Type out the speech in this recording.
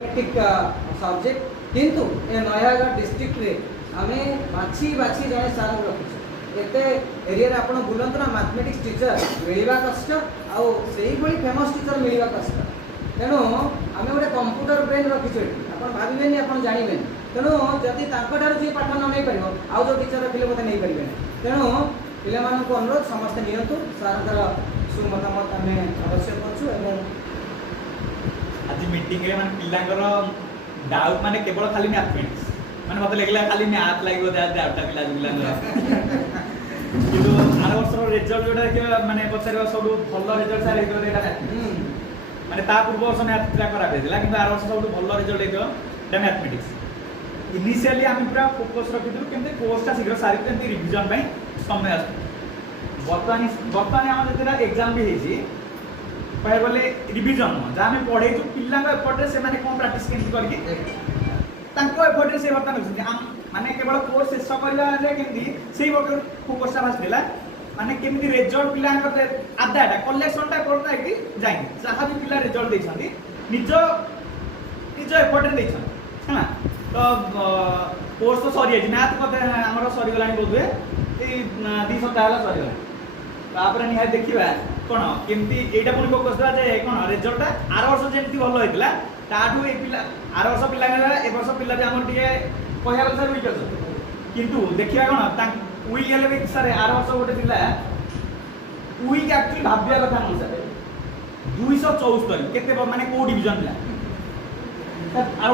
subject किंतु ए Nayagarh district रे आमे बाछी बाछी जने सार रखिछु एते एरिया रे आपण बुलंत ना मैथमेटिक्स टीचर मिलवा कष्ट आ सेही भली फेमस टीचर मिलवा कष्ट तेणु आमे गोटे कंप्यूटर ब्रेन रखिछु आपण भाबिबेनी आपण जानिबेनी तेणु जदि तांको जी पाठ न नहीं परिबो आ जो टीचर रखिले मते नहीं परिबेनी तेणु पिला मानक अनुरोध समस्त नियंतु सारकर सुमतामत आमे अवश्य करछु एवं आज मीटिंग रे माने पिलांकर डाउट माने केवल खाली मैथमेटिक्स माने मते लागला खाली मैथ लागो डाउट पिला किंतु आर वर्षर रिजल्ट जोटा के माने पछारे सब भलो रिजल्ट सारे हेतो एटा माने ता पूर्व वर्ष मैथ पिला करा देला किंतु आर वर्ष सब भलो रिजल्ट हेतो एटा मैथमेटिक्स इनिशियली हम पूरा फोकस रखिदु केमते कोर्सटा शीघ्र सारि केमते रिवीजन पई समय आस बर्तमान हम जेतरा एग्जाम भी हेजी कहे बोले रिवीजन जहाँ आम पढ़े पिला एफर्ट से माने कौन प्रैक्टिस केमती करके एफर्ट से बर्तमान माने केवल कोर्स शेष करने केमती से फोकसटा भाषा माने केमती रिजल्ट पिला आदाटा कलेक्शनटा करता है जाए जहाँ भी पिला रिजल्ट देछंती निज निज एफर्ट देछन है तो कोर्स तो सरी मैथ कते हमर सरी गलानी बोधे ए 2 सप्ताह सरी गला तापर निहाय देखिबा कोन केमती एटा पुनी फोकस करा जे कोन रिजल्ट आर वर्ष जेमती भलो होइतला ताठू ए पिला आर वर्ष पिला गला ए वर्ष पिला जे हमर टिके कहया गला सर वीक अछि किंतु देखिबा कोन ता वीक हेले भी सर आर वर्ष गोटे पिला वीक एक्चुअली भाबिया कथा न सर 274 केते माने को डिवीजन ला सर आर